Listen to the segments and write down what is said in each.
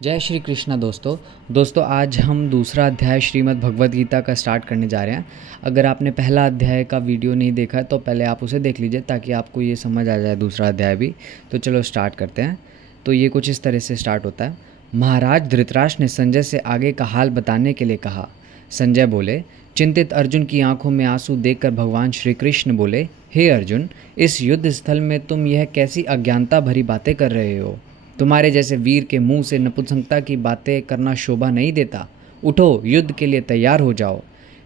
जय श्री कृष्णा दोस्तों आज हम दूसरा अध्याय श्रीमद् भगवद गीता का स्टार्ट करने जा रहे हैं। अगर आपने पहला अध्याय का वीडियो नहीं देखा है तो पहले आप उसे देख लीजिए ताकि आपको ये समझ आ जाए दूसरा अध्याय भी। तो चलो स्टार्ट करते हैं। तो ये कुछ इस तरह से स्टार्ट होता है। महाराज धृतराष्ट्र ने संजय से आगे का हाल बताने के लिए कहा। संजय बोले, चिंतित अर्जुन की आंखों में आंसू देखकर भगवान श्री कृष्ण बोले, हे अर्जुन, इस युद्ध स्थल में तुम यह कैसी अज्ञानता भरी बातें कर रहे हो। तुम्हारे जैसे वीर के मुंह से नपुंसकता की बातें करना शोभा नहीं देता। उठो, युद्ध के लिए तैयार हो जाओ।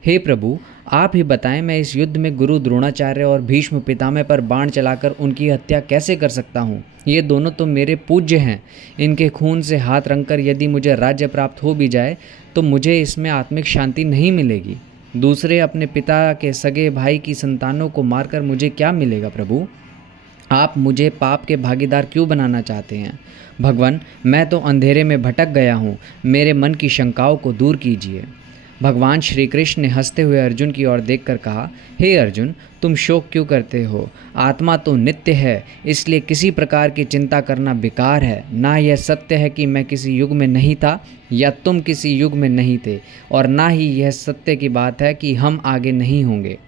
हे प्रभु, आप ही बताएं, मैं इस युद्ध में गुरु द्रोणाचार्य और भीष्म पितामह पर बाण चलाकर उनकी हत्या कैसे कर सकता हूँ। ये दोनों तो मेरे पूज्य हैं। इनके खून से हाथ रंगकर यदि मुझे राज्य प्राप्त हो भी जाए तो मुझे इसमें आत्मिक शांति नहीं मिलेगी। दूसरे अपने पिता के सगे भाई की संतानों को मारकर मुझे क्या मिलेगा। प्रभु, आप मुझे पाप के भागीदार क्यों बनाना चाहते हैं। भगवान, मैं तो अंधेरे में भटक गया हूँ, मेरे मन की शंकाओं को दूर कीजिए। भगवान श्री कृष्ण ने हंसते हुए अर्जुन की ओर देखकर कहा, हे अर्जुन, तुम शोक क्यों करते हो। आत्मा तो नित्य है, इसलिए किसी प्रकार की चिंता करना बेकार है। ना यह सत्य है कि मैं किसी युग में नहीं था या तुम किसी युग में नहीं थे, और ना ही यह सत्य की बात है कि हम आगे नहीं होंगे।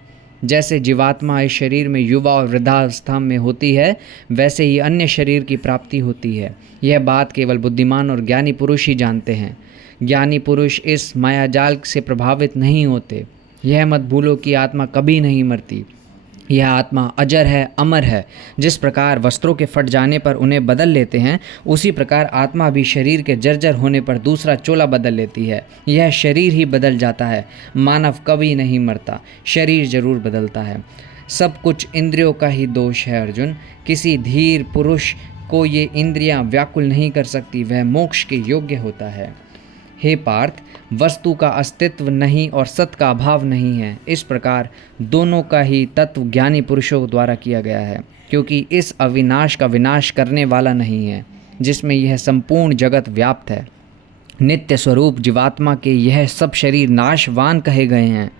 जैसे जीवात्मा इस शरीर में युवा और वृद्धावस्था में होती है, वैसे ही अन्य शरीर की प्राप्ति होती है। यह बात केवल बुद्धिमान और ज्ञानी पुरुष ही जानते हैं। ज्ञानी पुरुष इस मायाजाल से प्रभावित नहीं होते। यह मत भूलो कि आत्मा कभी नहीं मरती। यह आत्मा अजर है, अमर है। जिस प्रकार वस्त्रों के फट जाने पर उन्हें बदल लेते हैं, उसी प्रकार आत्मा भी शरीर के जर्जर होने पर दूसरा चोला बदल लेती है। यह शरीर ही बदल जाता है। मानव कभी नहीं मरता, शरीर जरूर बदलता है। सब कुछ इंद्रियों का ही दोष है अर्जुन। किसी धीर पुरुष को ये इंद्रियां व्याकुल नहीं कर सकती, वह मोक्ष के योग्य होता है। हे पार्थ, वस्तु का अस्तित्व नहीं और सत का अभाव नहीं है। इस प्रकार दोनों का ही तत्व ज्ञानी पुरुषों द्वारा किया गया है, क्योंकि इस अविनाश का विनाश करने वाला नहीं है, जिसमें यह संपूर्ण जगत व्याप्त है। नित्य स्वरूप जीवात्मा के यह सब शरीर नाशवान कहे गए हैं।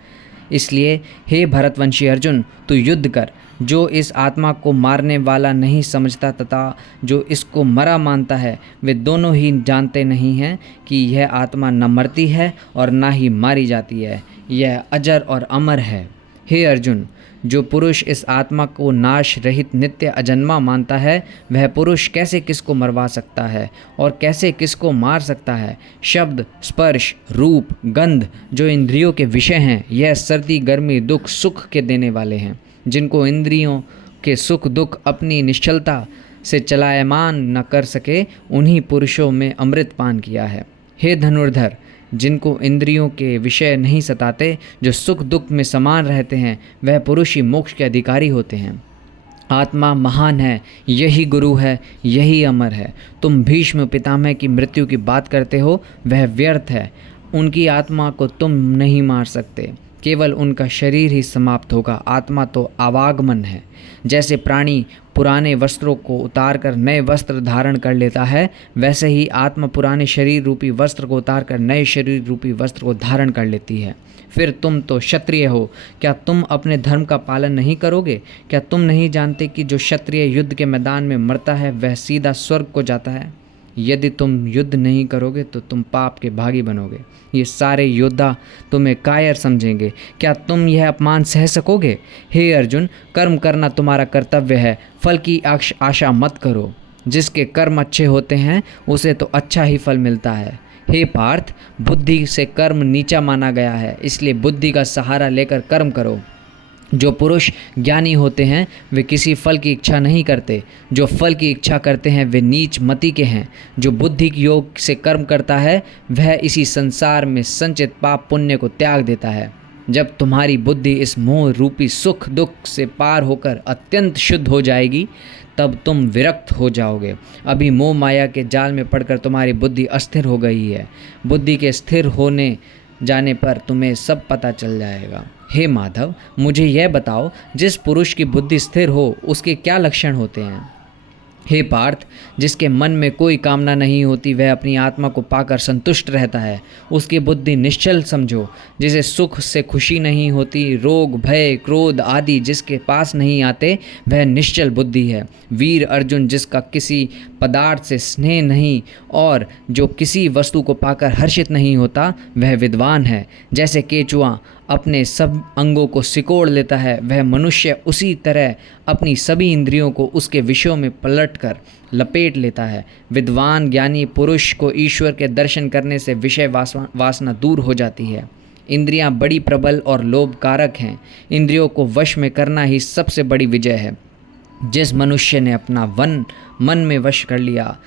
इसलिए हे भरतवंशी अर्जुन, तू युद्ध कर। जो इस आत्मा को मारने वाला नहीं समझता तथा जो इसको मरा मानता है, वे दोनों ही जानते नहीं हैं कि यह आत्मा न मरती है और ना ही मारी जाती है। यह अजर और अमर है। हे अर्जुन, जो पुरुष इस आत्मा को नाश रहित नित्य अजन्मा मानता है, वह पुरुष कैसे किसको मरवा सकता है और कैसे किसको मार सकता है। शब्द, स्पर्श, रूप, गंध जो इंद्रियों के विषय हैं, यह सर्दी, गर्मी, दुख, सुख के देने वाले हैं। जिनको इंद्रियों के सुख दुख अपनी निश्चलता से चलायमान न कर सके, उन्हीं पुरुषों में अमृत पान किया है। हे धनुर्धर, जिनको इंद्रियों के विषय नहीं सताते, जो सुख दुख में समान रहते हैं, वह पुरुष ही मोक्ष के अधिकारी होते हैं। आत्मा महान है, यही गुरु है, यही अमर है। तुम भीष्म पितामह की मृत्यु की बात करते हो, वह व्यर्थ है। उनकी आत्मा को तुम नहीं मार सकते, केवल उनका शरीर ही समाप्त होगा। आत्मा तो आवागमन है। जैसे प्राणी पुराने वस्त्रों को उतार कर नए वस्त्र धारण कर लेता है, वैसे ही आत्मा पुराने शरीर रूपी वस्त्र को उतार कर नए शरीर रूपी वस्त्र को धारण कर लेती है। फिर तुम तो क्षत्रिय हो, क्या तुम अपने धर्म का पालन नहीं करोगे। क्या तुम नहीं जानते कि जो क्षत्रिय युद्ध के मैदान में मरता है, वह सीधा स्वर्ग को जाता है। यदि तुम युद्ध नहीं करोगे तो तुम पाप के भागी बनोगे। ये सारे योद्धा तुम्हें कायर समझेंगे। क्या तुम यह अपमान सह सकोगे। हे अर्जुन, कर्म करना तुम्हारा कर्तव्य है, फल की आशा मत करो। जिसके कर्म अच्छे होते हैं उसे तो अच्छा ही फल मिलता है। हे पार्थ, बुद्धि से कर्म नीचा माना गया है, इसलिए बुद्धि का सहारा लेकर कर्म करो। जो पुरुष ज्ञानी होते हैं वे किसी फल की इच्छा नहीं करते। जो फल की इच्छा करते हैं वे नीच मति के हैं। जो बुद्धि योग से कर्म करता है, वह इसी संसार में संचित पाप पुण्य को त्याग देता है। जब तुम्हारी बुद्धि इस मोह रूपी सुख दुख से पार होकर अत्यंत शुद्ध हो जाएगी, तब तुम विरक्त हो जाओगे। अभी मोह माया के जाल में पड़कर तुम्हारी बुद्धि अस्थिर हो गई है। बुद्धि के स्थिर होने जाने पर तुम्हें सब पता चल जाएगा। हे माधव, मुझे यह बताओ, जिस पुरुष की बुद्धि स्थिर हो उसके क्या लक्षण होते हैं। हे पार्थ, जिसके मन में कोई कामना नहीं होती वह अपनी आत्मा को पाकर संतुष्ट रहता है। उसकी बुद्धि निश्चल समझो। जिसे सुख से खुशी नहीं होती, रोग भय क्रोध आदि जिसके पास नहीं आते, वह निश्चल बुद्धि है। वीर अर्जुन, जिसका किसी पदार्थ से स्नेह नहीं और जो किसी वस्तु को पाकर हर्षित नहीं होता, वह विद्वान है। जैसे केचुआ अपने सब अंगों को सिकोड़ लेता है, वह मनुष्य उसी तरह अपनी सभी इंद्रियों को उसके विषयों में पलटकर लपेट लेता है। विद्वान ज्ञानी पुरुष को ईश्वर के दर्शन करने से विषय वासना दूर हो जाती है। इंद्रियां बड़ी प्रबल और लोभकारक हैं। इंद्रियों को वश में करना ही सबसे बड़ी विजय है। जिस मनुष्य ने अपना मन में वश कर लिया,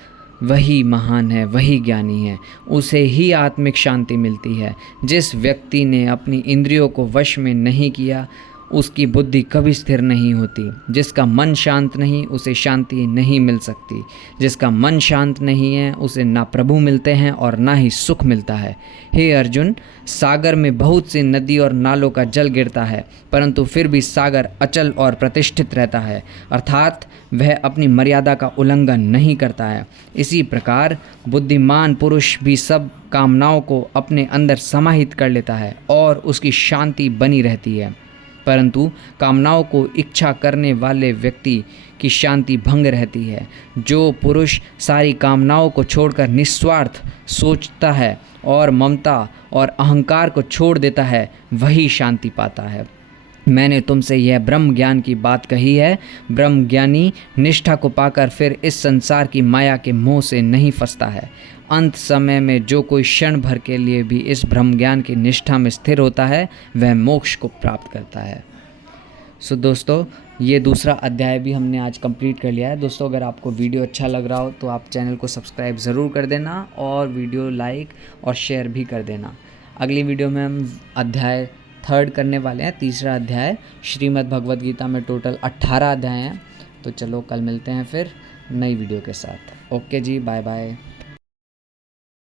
वही महान है, वही ज्ञानी है। उसे ही आत्मिक शांति मिलती है। जिस व्यक्ति ने अपनी इंद्रियों को वश में नहीं किया, उसकी बुद्धि कभी स्थिर नहीं होती। जिसका मन शांत नहीं, उसे शांति नहीं मिल सकती। जिसका मन शांत नहीं है, उसे ना प्रभु मिलते हैं और ना ही सुख मिलता है। हे अर्जुन, सागर में बहुत सी नदी और नालों का जल गिरता है, परंतु फिर भी सागर अचल और प्रतिष्ठित रहता है, अर्थात वह अपनी मर्यादा का उल्लंघन नहीं करता है। इसी प्रकार बुद्धिमान पुरुष भी सब कामनाओं को अपने अंदर समाहित कर लेता है और उसकी शांति बनी रहती है। परंतु कामनाओं को इच्छा करने वाले व्यक्ति की शांति भंग रहती है। जो पुरुष सारी कामनाओं को छोड़कर निस्वार्थ सोचता है और ममता और अहंकार को छोड़ देता है, वही शांति पाता है। मैंने तुमसे यह ब्रह्म ज्ञान की बात कही है। ब्रह्म ज्ञानी निष्ठा को पाकर फिर इस संसार की माया के मोह से नहीं फंसता है। अंत समय में जो कोई क्षण भर के लिए भी इस ब्रह्म ज्ञान की निष्ठा में स्थिर होता है, वह मोक्ष को प्राप्त करता है। सो दोस्तों, ये दूसरा अध्याय भी हमने आज कंप्लीट कर लिया है। दोस्तों, अगर आपको वीडियो अच्छा लग रहा हो तो आप चैनल को सब्सक्राइब ज़रूर कर देना और वीडियो लाइक और शेयर भी कर देना। अगली वीडियो में हम अध्याय 3 करने वाले हैं, तीसरा अध्याय। श्रीमद् भगवद गीता में टोटल 18 अध्याय हैं। तो चलो कल मिलते हैं फिर नई वीडियो के साथ। ओके जी, बाय बाय।